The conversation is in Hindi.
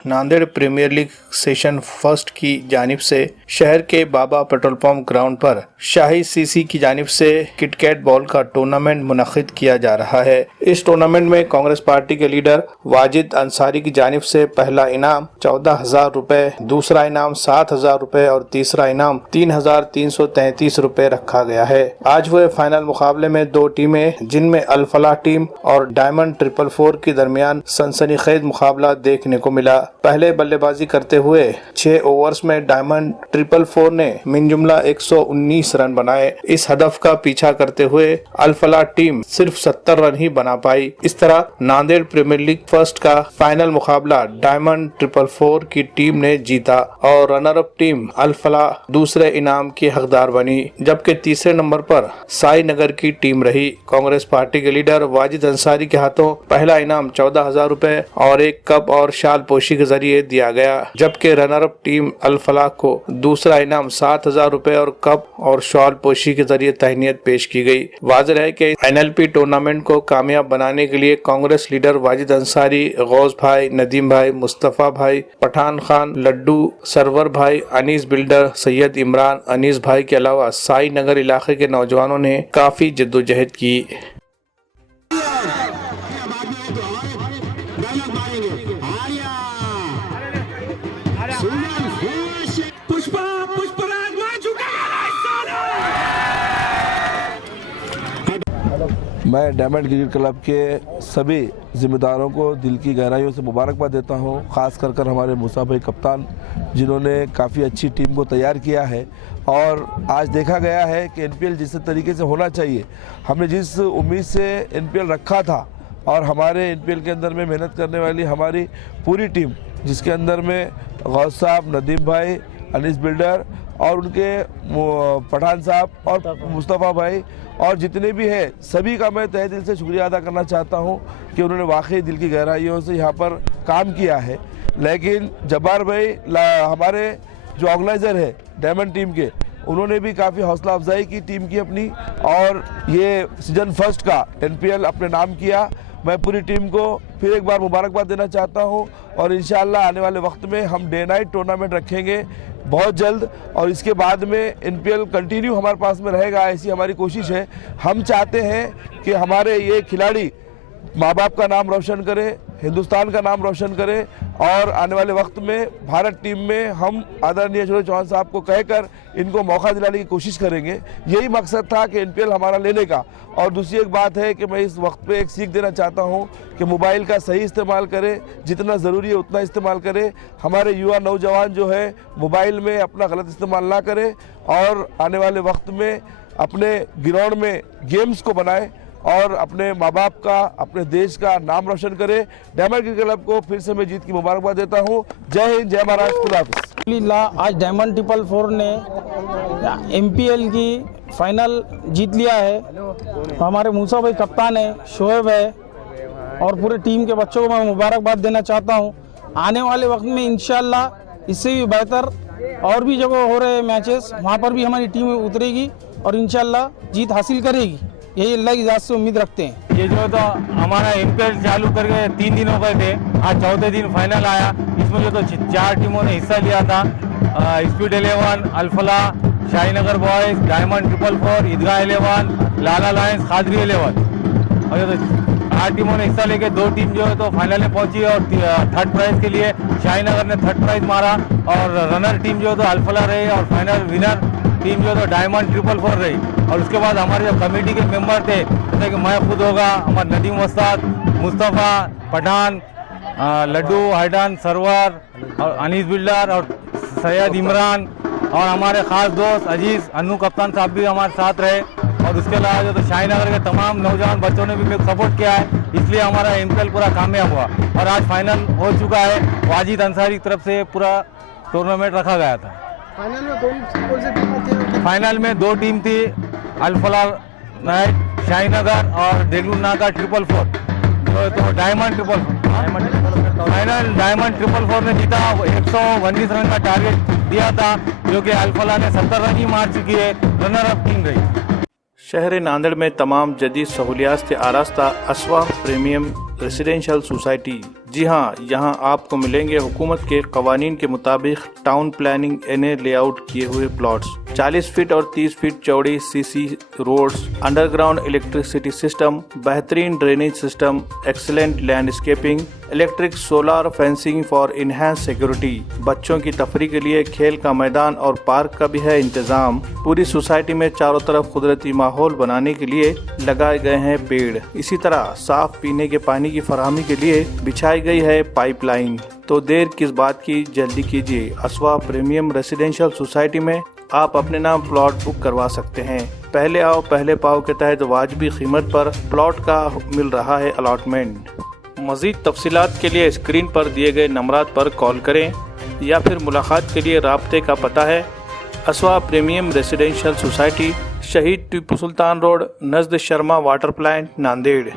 Nanded premier league session first की जानिब से शहर के बाबा पेट्रोल पंप ग्राउंड पर शाही सीसी की जानिब से किटकैट बॉल का टूर्नामेंट मुनक्किद किया जा रहा है। इस टूर्नामेंट में कांग्रेस पार्टी के लीडर वाजिद अंसारी की जानिब से पहला इनाम 14,000 रुपए, दूसरा इनाम 7,000 रुपए और तीसरा इनाम 3,333 रुपए रखा गया है। आज हुए फाइनल मुकाबले में दो टीमें जिनमें अल फलाह टीम और डायमंड 444 के दरमियान सनसनीखेज मुकाबला देखने को मिला। पहले बल्लेबाजी करते हुए 6 ओवर्स में डायमंड 444 ने मिनजुमला 119 रन बनाए। इस हदफ का पीछा करते हुए अल फलाह टीम सिर्फ 70 रन ही बना पाई। इस तरह नांदेड़ प्रीमियर लीग फर्स्ट का फाइनल मुकाबला डायमंड 444 की टीम ने जीता और रनर अप टीम अल फलाह दूसरे इनाम की हकदार बनी, जबकि तीसरे नंबर पर साई नगर की टीम रही। कांग्रेस पार्टी के लीडर वाजिद अंसारी के हाथों पहला इनाम 14,000 रुपए और एक कप और शाल पोशी के जरिए दिया गया, जबकि रनर अप टीम अल फलाह को दूसरा इनाम 7,000 रुपए और कप और शॉल पोशी के जरिए तहनीत पेश की गई। वाज़ेह है कि NLP टूर्नामेंट को कामयाब बनाने के लिए कांग्रेस लीडर वाजिद अंसारी, गौस भाई, नदीम भाई, मुस्तफा भाई, पठान खान, लड्डू, सरवर भाई, अनीस बिल्डर, सैयद इमरान, अनीस भाई के अलावा साई नगर इलाके के नौजवानों ने काफी जद्दोजहद की। मैं डायमंड क्रिकेट क्लब के सभी जिम्मेदारों को दिल की गहराइयों से मुबारकबाद देता हूं, ख़ास कर हमारे मूसा भाई कप्तान जिन्होंने काफ़ी अच्छी टीम को तैयार किया है। और आज देखा गया है कि NPL जिस तरीके से होना चाहिए, हमने जिस उम्मीद से NPL रखा था और हमारे NPL के अंदर में मेहनत करने वाली हमारी पूरी टीम, जिसके अंदर में गौस साहब, नदीम भाई, अनीस बिल्डर और उनके पठान साहब और मुस्तफ़ा भाई और जितने भी हैं, सभी का मैं तहे दिल से शुक्रिया अदा करना चाहता हूं कि उन्होंने वाकई दिल की गहराइयों से यहां पर काम किया है। लेकिन जब्बार भाई हमारे जो ऑर्गेनाइज़र है डायमंड टीम के, उन्होंने भी काफ़ी हौसला अफजाई की टीम की अपनी, और ये सीजन फर्स्ट का NPL अपने नाम किया। मैं पूरी टीम को फिर एक बार मुबारकबाद देना चाहता हूं और इंशाअल्लाह आने वाले वक्त में हम डे नाइट टूर्नामेंट रखेंगे बहुत जल्द, और इसके बाद में NPL कंटिन्यू हमारे पास में रहेगा, ऐसी हमारी कोशिश है। हम चाहते हैं कि हमारे ये खिलाड़ी माँ बाप का नाम रोशन करें, हिंदुस्तान का नाम रोशन करें, और आने वाले वक्त में भारत टीम में हम आदरणीय अशोक चौहान साहब को कहकर इनको मौका दिलाने की कोशिश करेंगे। यही मकसद था कि NPL हमारा लेने का। और दूसरी एक बात है कि मैं इस वक्त पे एक सीख देना चाहता हूं कि मोबाइल का सही इस्तेमाल करें, जितना ज़रूरी है उतना इस्तेमाल करें। हमारे युवा नौजवान जो है मोबाइल में अपना गलत इस्तेमाल ना करें और आने वाले वक्त में अपने ग्राउंड में गेम्स को बनाएं और अपने माँ बाप का, अपने देश का नाम रोशन करे। डायमंड क्रिकेट क्लब को फिर से मैं जीत की मुबारकबाद देता हूँ। जय हिंद, जय महाराष्ट्र, खुदा हाफिज़। आज डायमंड 444 ने MPL की फाइनल जीत लिया है। हमारे मूसा भाई कप्तान है, शोएब है और पूरे टीम के बच्चों को मैं मुबारकबाद देना चाहता हूँ। आने वाले वक्त में इंशाल्लाह इससे भी बेहतर और भी जगह हो रहे मैचेस, वहाँ पर भी हमारी टीम उतरेगी और इंशाल्लाह जीत हासिल करेगी, यही अल्लाह की ज़ात से उम्मीद रखते हैं। ये जो तो हमारा MPL चालू करके 3 दिन हो गए थे, आज चौथे दिन फाइनल आया। इसमें जो तो 4 टीमों ने हिस्सा लिया था, स्पीड 11, अल फलाह, शाही नगर बॉयज, डायमंड 444, ईदगाह 11, लाला लायंस, खादरी 11, और जो तो 8 टीमों ने हिस्सा लेके 2 टीम जो है तो फाइनल में पहुंची और थर्ड प्राइज के लिए शाही नगर ने थर्ड प्राइज मारा और रनर टीम जो है तो अल फलाह रही और फाइनल विनर टीम जो तो डायमंड 444 रही। और उसके बाद हमारे जो कमेटी के मेंबर थे, जैसे कि मैं खुद होगा, हमारे नदीम उस्ताद, मुस्तफ़ा, पठान, लड्डू, हैडान, सरवर और अनीस बिल्डर और सैयद इमरान और हमारे ख़ास दोस्त अजीज़ अन्नू कप्तान साहब भी हमारे साथ रहे। और उसके अलावा जो तो शाही नगर के तमाम नौजवान बच्चों ने भी सपोर्ट किया है, इसलिए हमारा MPL पूरा कामयाब हुआ और आज फाइनल हो चुका है। वाजिद अंसारी की तरफ से पूरा टूर्नामेंट रखा गया था। फाइनल में कौन सी टीम थी? फाइनल में 2 टीम थी, अल फलाह नाइट शाही नगर और डेलुना का 444, तो डायमंड 444 फाइनल डायमंड 444 ने जीता। 119 रन का टारगेट दिया था, जो कि अल फलाह ने 70 रन ही मार चुकी है, रनर अप टीम रही। शहर नांदेड़ में तमाम जदीद सहूलियात से आरास्ता असवा प्रीमियम रेसिडेंशियल सोसाइटी जी हाँ, यहाँ आपको मिलेंगे हुकूमत के कवानीन के मुताबिक टाउन प्लानिंग एनए लेआउट किए हुए प्लॉट्स, 40 फीट और 30 फीट चौड़ी CC roads, underground electricity system, बेहतरीन drainage system, excellent landscaping, electric solar fencing for enhance security, बच्चों की तफरी के लिए खेल का मैदान और पार्क का भी है इंतजाम। पूरी सोसाइटी में चारों तरफ कुदरती माहौल बनाने के लिए लगाए गए हैं पेड़। इसी तरह साफ पीने के पानी की फराहमी के लिए बिछाई गई है पाइपलाइन। तो देर किस बात की, जल्दी कीजिए। असवा प्रीमियम रेसिडेंशियल सोसाइटी में आप अपने नाम प्लॉट बुक करवा सकते हैं। पहले आओ पहले पाओ के तहत वाजिबी कीमत पर प्लॉट का मिल रहा है अलॉटमेंट। मज़ीद तफसीलात के लिए स्क्रीन पर दिए गए नंबरात पर कॉल करें या फिर मुलाकात के लिए राब्ते का पता है असवा प्रीमियम रेसिडेंशियल सोसाइटी, शहीद टीपू सुल्तान रोड, नज़द शर्मा वाटर प्लांट, नांदेड़।